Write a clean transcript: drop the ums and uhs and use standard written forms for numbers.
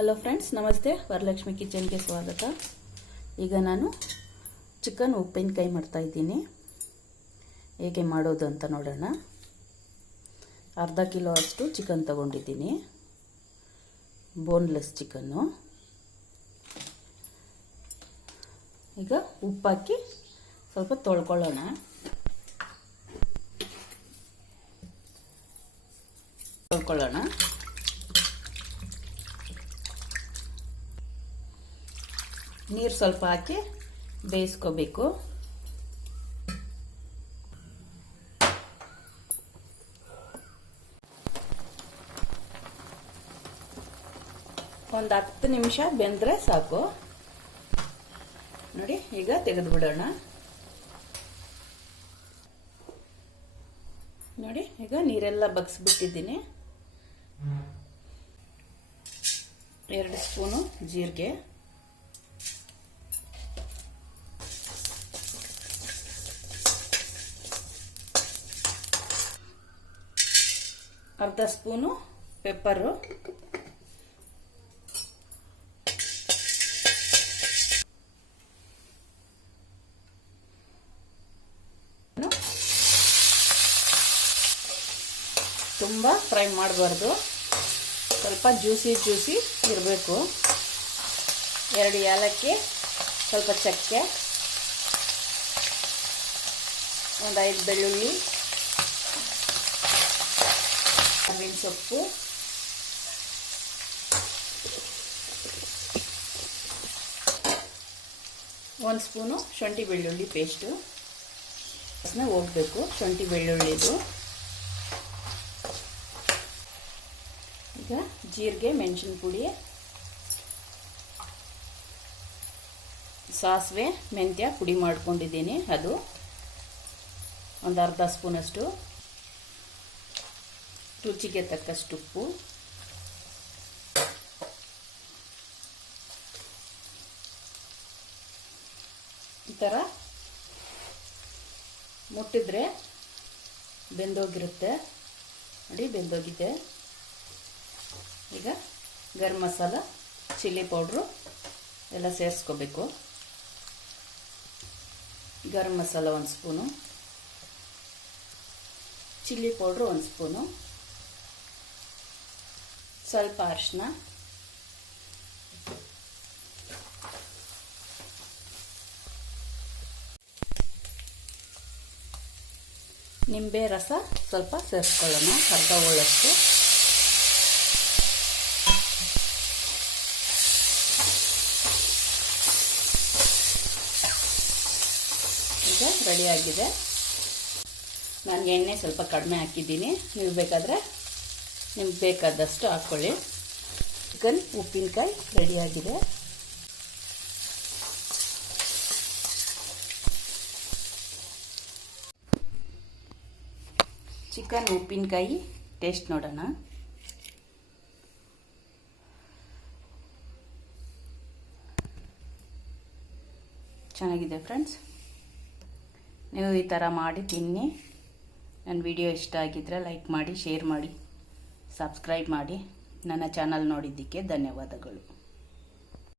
Hello friends, ನಮಸ್ತೆ. ವರಲಕ್ಷ್ಮಿ ಕಿಚನ್ಗೆ ಸ್ವಾಗತ. ಈಗ ನಾನು ಚಿಕನ್ ಉಪ್ಪಿನಕಾಯಿ ಮಾಡ್ತಾ ಇದ್ದೀನಿ. ಹೇಗೆ ಮಾಡೋದು ಅಂತ ನೋಡೋಣ. ಅರ್ಧ ಕಿಲೋ ಅಷ್ಟು ಚಿಕನ್ ತಗೊಂಡಿದ್ದೀನಿ, ಬೋನ್ಲೆಸ್ ಚಿಕನ್ನು. ಈಗ ಉಪ್ಪಾಕಿ ಸ್ವಲ್ಪ ತೊಳ್ಕೊಳ್ಳೋಣ. ನೀರು ಸ್ವಲ್ಪ ಹಾಕಿ ಬೇಯಿಸ್ಕೋಬೇಕು. ಒಂದು 10 ನಿಮಿಷ ಬೆಂದರೆ ಸಾಕು. ನೋಡಿ, ಈಗ ತೆಗೆದು ಬಿಡೋಣ. ನೋಡಿ, ಈಗ ನೀರೆಲ್ಲ ಬಗ್ಸ್ಬಿಟ್ಟಿದ್ದೀನಿ. 2 ಸ್ಪೂನು ಜೀರಿಗೆ, ಅರ್ಧ ಸ್ಪೂನು ಪೆಪ್ಪರು, ತುಂಬ ಫ್ರೈ ಮಾಡಬಾರ್ದು, ಸ್ವಲ್ಪ ಜ್ಯೂಸಿ ಇರಬೇಕು. 2 ಏಲಕ್ಕಿ, ಸ್ವಲ್ಪ ಚಕ್ಕೆ, ಒಂದು 5 ಬೆಳ್ಳುಳ್ಳಿ, ಕರಿಬೇವಿನ ಸೊಪ್ಪು, ಒಂದು ಸ್ಪೂನು ಶುಂಠಿ ಬೆಳ್ಳುಳ್ಳಿ ಪೇಸ್ಟು. ಹೋಗಬೇಕು ಶುಂಠಿ ಬೆಳ್ಳುಳ್ಳಿದು. ಈಗ ಜೀರಿಗೆ, ಮೆಣಸಿನ ಪುಡಿ, ಸಾಸಿವೆ, ಮೆಂತ್ಯ ಪುಡಿ ಮಾಡ್ಕೊಂಡಿದ್ದೀನಿ, ಅದು ಒಂದು ಅರ್ಧ ಸ್ಪೂನಷ್ಟು, ರುಚಿಗೆ ತಕ್ಕಷ್ಟು ಉಪ್ಪು, ಈ ಥರ ಮುಟ್ಟಿದ್ರೆ ಬೆಂದೋಗಿರುತ್ತೆ. ನೋಡಿ, ಬೆಂದೋಗಿದೆ. ಈಗ ಗರಂ ಮಸಾಲ, ಚಿಲ್ಲಿ ಪೌಡ್ರು ಎಲ್ಲ ಸೇರಿಸ್ಕೋಬೇಕು. Garam masala 1 spoon, chilli powder 1 spoon, ಸ್ವಲ್ಪ ಅರಿಶಿನ, ನಿಂಬೆ ರಸ ಸ್ವಲ್ಪ ಸೇರಿಸ್ಕೊಳ್ಳೋಣ, ಅರ್ಧ ಹೋಳಷ್ಟು. ಈಗ ರೆಡಿಯಾಗಿದೆ. ನಾನು ಎಣ್ಣೆ ಸ್ವಲ್ಪ ಕಡಿಮೆ ಹಾಕಿದ್ದೀನಿ, ನೀವು ಬೇಕಾದರೆ ನಿಮ್ಗೆ ಬೇಕಾದಷ್ಟು ಹಾಕ್ಕೊಳ್ಳಿ. ಚಿಕನ್ ಉಪ್ಪಿನಕಾಯಿ ರೆಡಿಯಾಗಿದೆ. ಚಿಕನ್ ಉಪ್ಪಿನಕಾಯಿ ಟೇಸ್ಟ್ ನೋಡೋಣ. ಚೆನ್ನಾಗಿದೆ ಫ್ರೆಂಡ್ಸ್. ನೀವು ಈ ಥರ ಮಾಡಿ ತಿನ್ನಿ. ನನ್ನ ವಿಡಿಯೋ ಇಷ್ಟ ಆಗಿದ್ದರೆ ಲೈಕ್ ಮಾಡಿ, ಶೇರ್ ಮಾಡಿ, ಸಬ್ಸ್ಕ್ರೈಬ್ ಮಾಡಿ. ನನ್ನ ಚಾನಲ್ ನೋಡಿದ್ದಕ್ಕೆ ಧನ್ಯವಾದಗಳು.